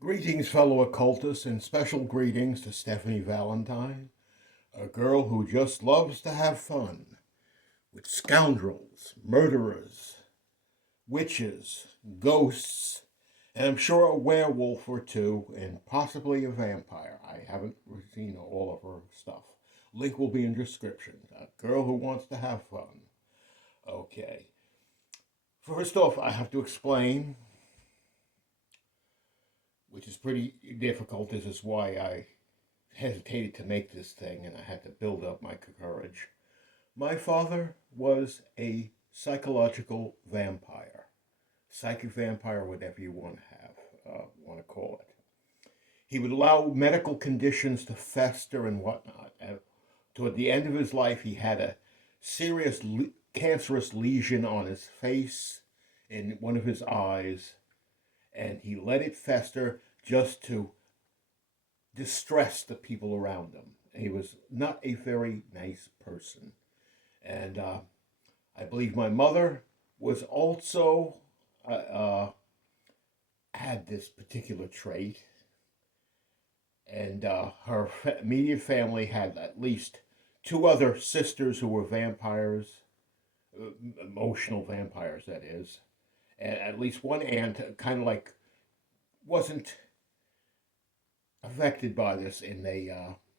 Greetings, fellow occultists, and special greetings to Stefanie Valentine, a girl who just loves to have fun with scoundrels, murderers, witches, ghosts, and I'm sure a werewolf or two, and possibly a vampire. I haven't seen all of her stuff. Link will be in description. A girl who wants to have fun. Okay. First off, I have to explain, which is pretty difficult. This is why I hesitated to make this thing and I had to build up my courage. My father was a psychological vampire, psychic vampire, whatever you want to call it. He would allow medical conditions to fester and whatnot. Toward the end of his life, he had a serious cancerous lesion on his face, in one of his eyes, and he let it fester just to distress the people around him. He was not a very nice person. And I believe my mother was also, had this particular trait. And her immediate family had at least two other sisters who were vampires, emotional vampires, that is. And at least one aunt kind of like wasn't affected by this, and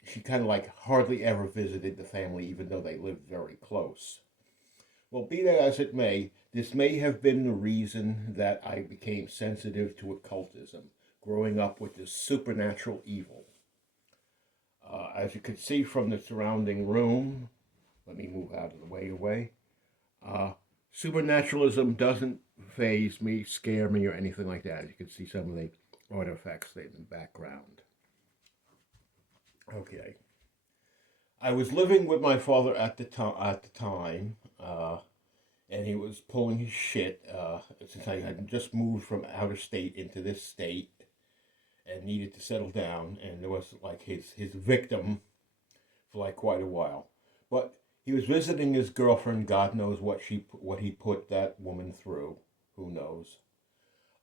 she kind of like hardly ever visited the family, even though they lived very close. Well, be that as it may, this may have been the reason that I became sensitive to occultism, growing up with this supernatural evil. As you can see from the surrounding room, let me move out of the way. Supernaturalism doesn't faze me, scare me, or anything like that. You can see some of the artifacts in the background. Okay. I was living with my father at the time, and he was pulling his shit, since I had just moved from outer state into this state and needed to settle down, and there was like his victim for like quite a while. But he was visiting his girlfriend. God knows what he put that woman through. Who knows?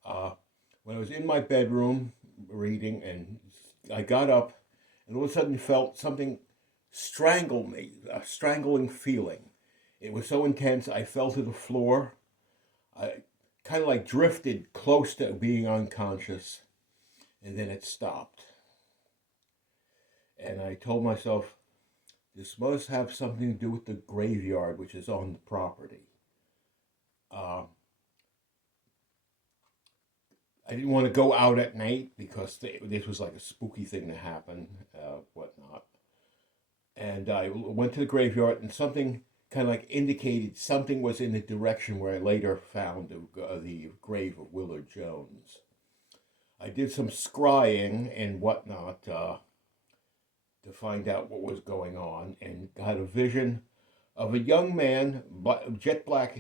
When I was in my bedroom reading, and I got up, and all of a sudden felt something strangle me, a strangling feeling. It was so intense, I fell to the floor. I kind of like drifted close to being unconscious, and then it stopped. And I told myself, this must have something to do with the graveyard, which is on the property. I didn't want to go out at night because this was like a spooky thing to happen, whatnot. And I went to the graveyard, and something kind of like indicated something was in the direction where I later found the grave of Willard Jones. I did some scrying and whatnot to find out what was going on, and got a vision of a young man,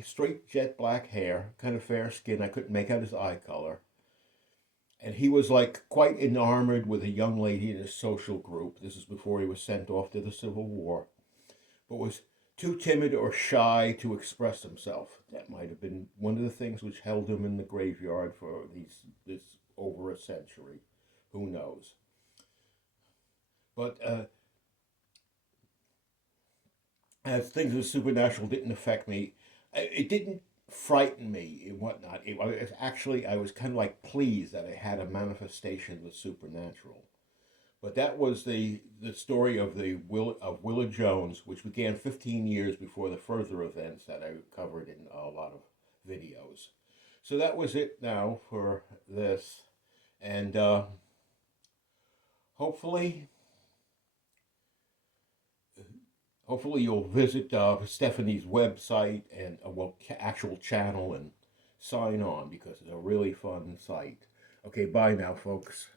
straight jet black hair, kind of fair skin. I couldn't make out his eye color. And he was like quite enamored with a young lady in his social group. This is before he was sent off to the Civil War, but was too timid or shy to express himself. That might have been one of the things which held him in the graveyard for this over a century. Who knows? But as things of supernatural didn't affect me, it didn't frighten me and whatnot. I was kind of like pleased that I had a manifestation of the supernatural. But that was the story of Willard Jones, which began 15 years before the further events that I covered in a lot of videos. So that was it now for this, and hopefully you'll visit Stefanie's website and actual channel and sign on, because it's a really fun site. Okay, bye now, folks.